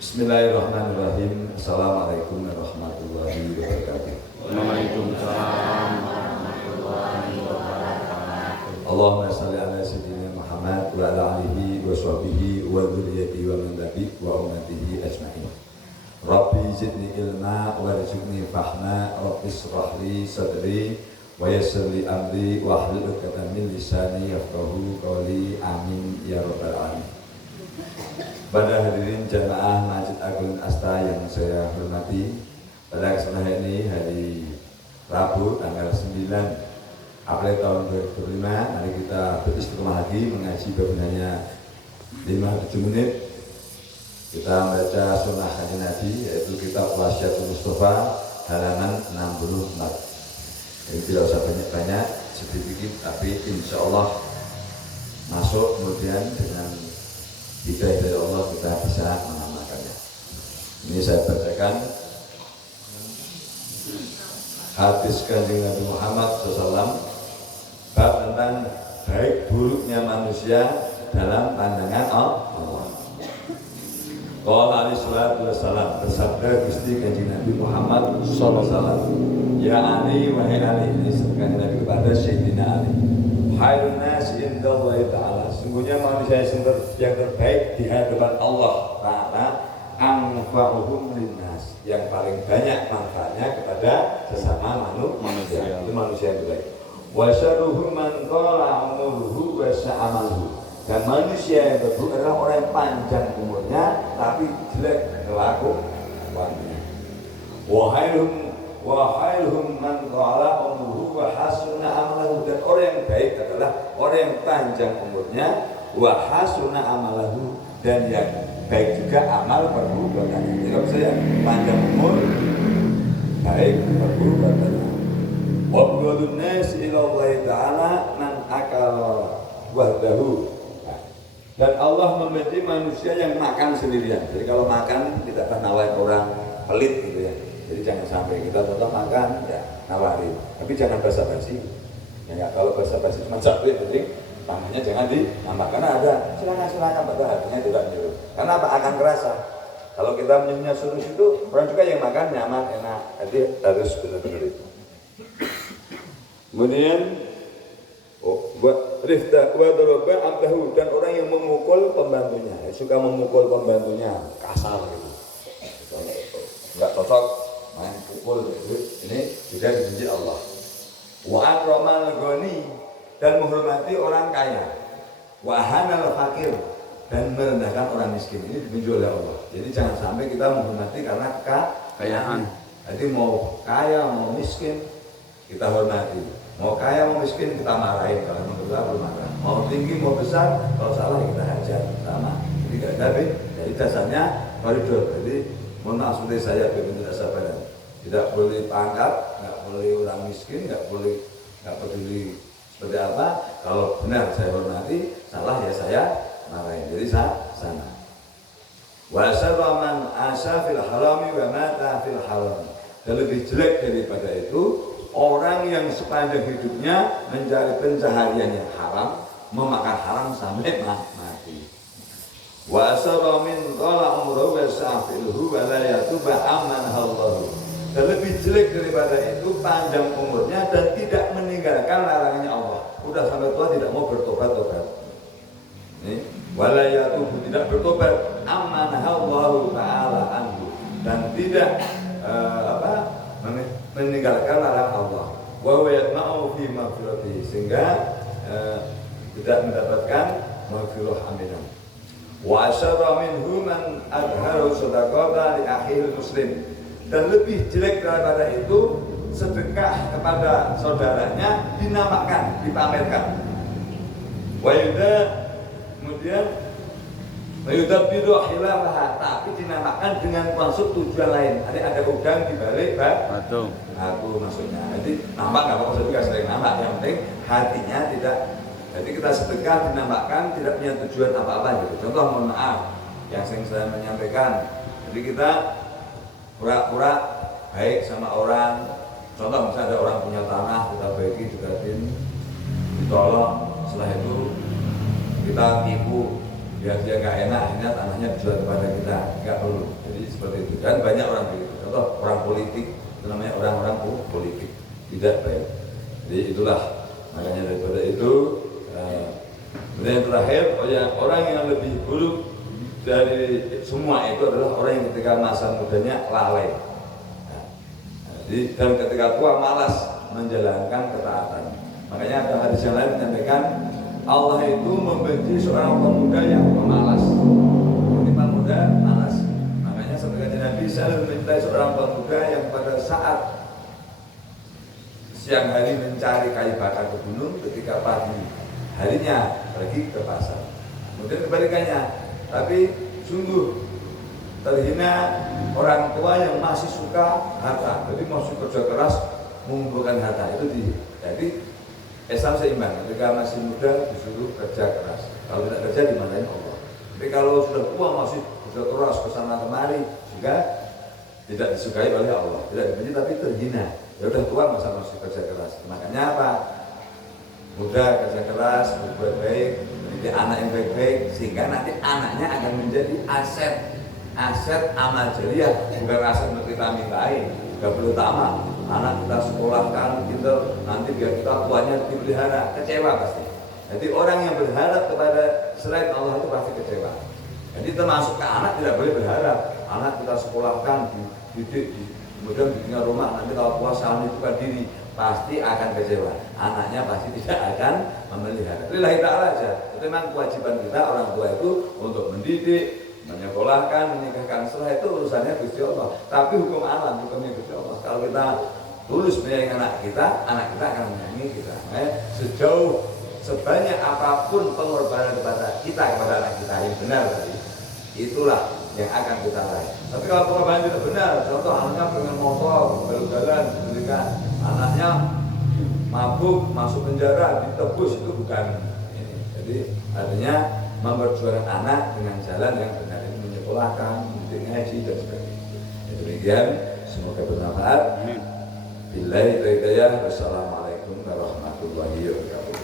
Bismillahirrahmanirrahim. Assalamualaikum warahmatullahi wabarakatuh. Waalaikumsalam warahmatullahi wabarakatuh. Allahumma shalli ala sayyidina Muhammad wa ala alihi wa sahbihi wa dzurriyyatihi wa man tabi'ahu wa ummatihi ajma'in. Rabbi zidni ilma warzuqni fahma, rabbi shrah li sadri wa yassir li amri wa hlul 'uqdatam min lisani yafqahu qawli. Amin ya rabbal alamin. Pada hadirin jamaah Masjid Agung Asta yang saya hormati, pada kesempatan ini hari Rabu tanggal 9 April tahun 2005, mari kita beristiqomah lagi mengaji babnya 5-7 menit. Kita membaca sunnah kanjeng Nabi, yaitu kitab Wasyatul Mustafa halaman 64. Jadi tidak usah banyak-banyak, sedikit tapi insya Allah masuk, kemudian dengan hidayah dari Allah kita bisa mengamalkannya. Ini saya bacakan hadis kanjeng Nabi Muhammad SAW bab tentang baik buruknya manusia dalam pandangan Allah. Qala alaihi salatu wassalam, bersabda Gusti kanjeng Nabi Muhammad SAW, ya Ali, wahai Ali, ini kanjeng Nabi kepada Sayyidina Ali, khairun nasi indallahi ta'ala, sungguhnya manusia yang terbaik di hadapan Allah Ta'ala, anfa'uhum linnas, yang paling banyak manfaatnya kepada sesama manusia. Itu manusia yang terbaik. Wa syarruhum man qala umruhu wa sa'amaluhu, dan manusia yang terburuk adalah orang yang panjang umurnya tapi jelek kelakuannya. Wa khairuhum man qala umruhu wa hasuna amalahu, dan orang yang baik adalah orang yang panjang umurnya, wa hasuna amalahu, dan yang baik juga amal perbuatannya. Jadi kalau saya panjang umur, baik perbuatannya. Wa abghadun nas ila Allah Ta'ala man akala wahdahu, dan Allah membenci manusia yang makan sendirian. Jadi kalau makan tidak pernah nawarin orang pelit gitu ya. Jadi jangan sampai kita contoh makan ya nawarin, tapi jangan basa-basi. Ya, kalau basa-basi cuma satu yang penting tangannya jangan dinambah, karena ada silakan pada hatinya tidak nyuruh. Karena apa? Akan kerasa. Kalau kita menyuruhnya suruh itu, orang juga yang makan nyaman, enak. Jadi harus benar-benar itu. Kemudian rifda wa daraba abdahu, dan orang yang memukul pembantunya, suka memukul pembantunya kasar gitu. Enggak cocok main pukul gitu. Ini tidak dibenci Allah. Wa akramal ghani, dan menghormati orang kaya. Wa hanal fakir, dan merendahkan orang miskin. Ini dibenci oleh Allah. Jadi jangan sampai kita menghormati karena kekayaan. Jadi mau kaya mau miskin kita hormati. Mau kaya mau miskin kita marahin, kalau mau besar marah. Mau tinggi mau besar, kalau salah kita hajar, sama. Jadi tidak ada. Jadi dasarnya koridor. Jadi mohon maaf seperti saya begitu tidak sabaran. Tidak boleh pangkat, nggak boleh orang miskin, nggak peduli seperti apa. Kalau benar saya hormati, salah ya saya marahin. Jadi sana. Wa syarru man asya fil harami wa mata fil harami. Dan lebih jelek daripada itu orang yang sepanjang hidupnya mencari pencaharian yang haram, memakan haram sampai mati. Wa asra min qala umruhu wa sa'filuhu wa la yatuba amman Allah. Dan lebih jelek daripada itu panjang umurnya dan tidak meninggalkan larangannya Allah. Udah sampai tua tidak mau bertobat-tobat. Nih, wa la yatubu, tidak bertobat, amman Allah Ta'ala anhu, dan tidak meninggalkan larangan Allah. Wa yatma'u fi maghfiratihi, sehingga tidak mendapatkan maghfirah aminan. Wa asyara minhu man adharu shadaqata li akhil muslim, dan lebih jelek daripada itu sedekah kepada saudaranya dinamakan, dipamerkan. Wa yuda, kemudian wa yudabbiru hilafaha, tapi dinamakan dengan maksud tujuan lain. Ada udang di balik batu maksudnya. Jadi nampak nggak apa-apa, saya juga sering nampak, yang penting hatinya tidak. Jadi kita sedekah dinamakan tidak punya tujuan apa-apa gitu. Contoh, mohon maaf yang sering saya menyampaikan, jadi kita pura-pura baik sama orang. Contoh misalnya ada orang punya tanah, kita bagi, ditolong, setelah itu kita tipu biar dia nggak enak, akhirnya tanahnya dijual kepada kita, nggak perlu. Jadi seperti itu. Dan banyak orang begitu. Contoh orang politik, itu namanya orang-orang politik, tidak baik. Jadi itulah makanya daripada itu. Kemudian yang terakhir, orang yang lebih buruk dari semua itu adalah orang yang ketika masa mudanya lalai. Dan ketika tua malas menjalankan ketaatan. Makanya ada hadis yang lain menyampaikan Allah itu membenci seorang pemuda yang pemalas. Jadi pemuda malas. Makanya sebagai Nabi selalu mencintai seorang pemuda yang pada saat siang hari mencari kayu bakar ke gunung, ketika pagi harinya pergi ke pasar. Kemudian kebalikannya, tapi sungguh terhina orang tua yang masih suka harta, jadi masih kerja keras mengumpulkan harta itu jadi Islam seimbang. Ketika masih muda disuruh kerja keras, kalau tidak kerja dimarahin Allah. Tapi kalau sudah tua masih kerja keras kesana kemari juga tidak disukai oleh Allah, tidak dibenci tapi terhina. Ya udah tua masa masih kerja keras. Makanya apa? Muda kerja keras, berbuat baik, mendidik anak yang baik-baik, sehingga nanti anaknya akan menjadi aset amal jariah, bukan aset untuk kita mintain. Gak perlu tamak, anak kita sekolahkan, pinter, nanti biar kita tuanya dipelihara, kecewa pasti. Jadi orang yang berharap kepada selain Allah itu pasti kecewa. Jadi termasuk ke anak tidak boleh berharap, anak kita sekolahkan, dididik, kemudian bikin rumah, nanti kalau puasa menentukan diri, pasti akan kecewa. Anaknya pasti tidak akan memelihara. Lillahi ta'ala aja. Itu memang kewajiban kita orang tua itu untuk mendidik, menyekolahkan, menikahkan. Setelah itu urusannya Gusti Allah. Tapi hukum alam, hukumnya Gusti Allah. Kalau kita tulus menyayangi anak kita akan menyayangi kita. Sejauh sebanyak apapun pengorbanan kepada anak kita yang benar tadi, itulah yang akan kita raih. Tapi kalau pengorbanan tidak benar, contoh anaknya pengen motor, jalan, belikan, anaknya mabuk, masuk penjara, ditebus, itu bukan ini. Jadi artinya memperjuangkan anak dengan jalan yang benar, ini menyekolahkan, mendidik ngaji dan sebagainya. Demikian, semoga bermanfaat. Billahi taufiq hidayah. Wassalamualaikum warahmatullahi wabarakatuh.